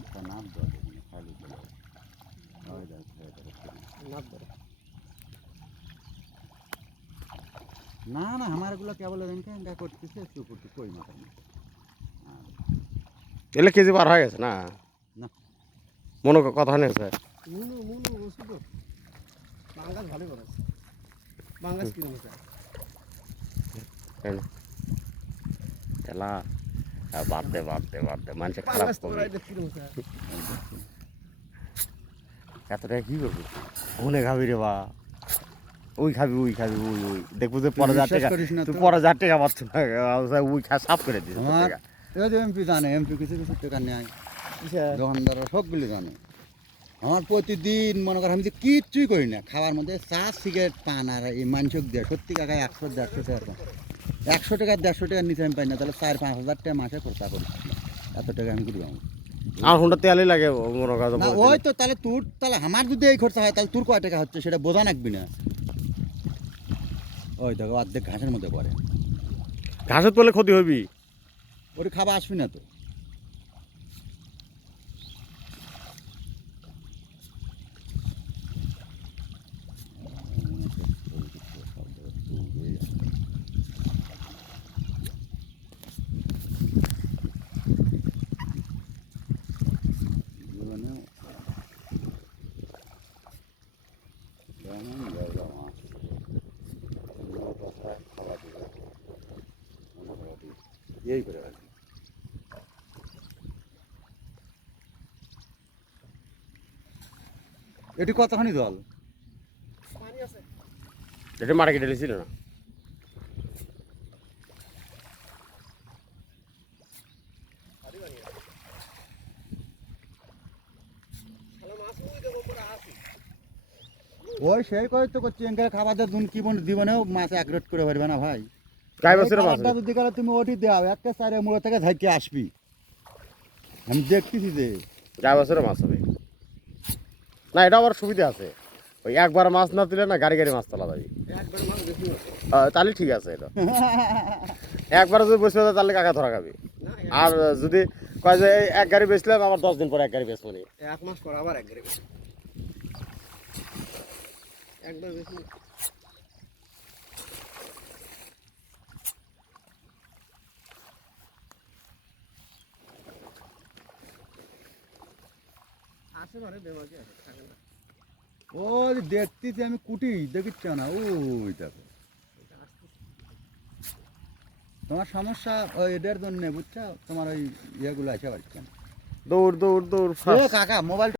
একটা নাম দেওয়া যাবে খালি বলে না না আমার এগুলো কেবল এখানটা করতেছে চুপুটি কই মাথা এলে কেজি বার হয়ে গেছে না না মনে কথা নেই স্যার বাঙ্গাস ভালো করে বাঙ্গাস কিরকম স্যার এলা বাড়তে বাড়তে বাড়তে মানুষের খারাপ করবে এত টাকা কি করবি ওখানে খাবি রে বা ওই খাবি ওই খাবি ওই ওই দেখবো যে পরে যার টাকা তুই পরে যার টাকা পাচ্ছ না ওই খা সাফ করে দিস আমার এমপি জানে এমপি কিছু কিছু টাকা নেয় দোকানদাররা সবগুলি জানে আমার প্রতিদিন মনে কর আমি যে কিচ্ছুই করি না খাওয়ার মধ্যে চা সিগারেট পান আর এই মাংসক দেয় সত্যি কাকায় 100-150 টাকা 100 টাকা 150 টাকার নিচে আমি পাই না তাহলে 4-5 হাজার টাকা মাসে খরচা করি এত টাকা আমি করি আমি আর হুন্ডা তেলই লাগে মনে কর না ওই তো তাহলে তোর তাহলে আমার যদি এই খরচা হয় তাহলে তোর কয় টাকা হচ্ছে সেটা বোঝা রাখবি না ওই দেখো অর্ধেক ঘাসের মধ্যে পড়ে ঘাসের তোলে ক্ষতি হবি ওর খাবার আসবি না তো এই করে এটি কতখানি জল এটা মার্কেটে ঢেলেছিল না ওই সেই কয় তো করছি এখানে খাবার দাবার দুন কি জীবনেও মাছ এক রেট করে পারবে না ভাই গাই বছরের মাছ খাবারটা যদি করে তুমি ওটি দাও একটা চারে মুড়ো থেকে ঝাঁকিয়ে আসবি আমি দেখতেছি যে গাই বছরের মাছ হবে না এটা আবার সুবিধা আছে ওই একবার মাছ না তুলে না গাড়ি গাড়ি মাছ তোলা যাবে তাহলে ঠিক আছে এটা একবার যদি বসে তাহলে কাকা ধরা খাবি আর যদি কয় যে এক গাড়ি বেচলাম আবার 10 দিন পরে এক গাড়ি বেচবো নি এক মাস পর আবার এক গাড়ি একবার বেশি আসে মানে বেমাজি আছে থাকে না ওই দেখতেছি আমি কুটি দেখিচ্ছ না ওই দেখো তোমার সমস্যা ওই এদের জন্য বুঝছো তোমার ওই ইয়েগুলো আছে বাড়ি কেন দৌড় দৌড় দৌড় কাকা মোবাইলটা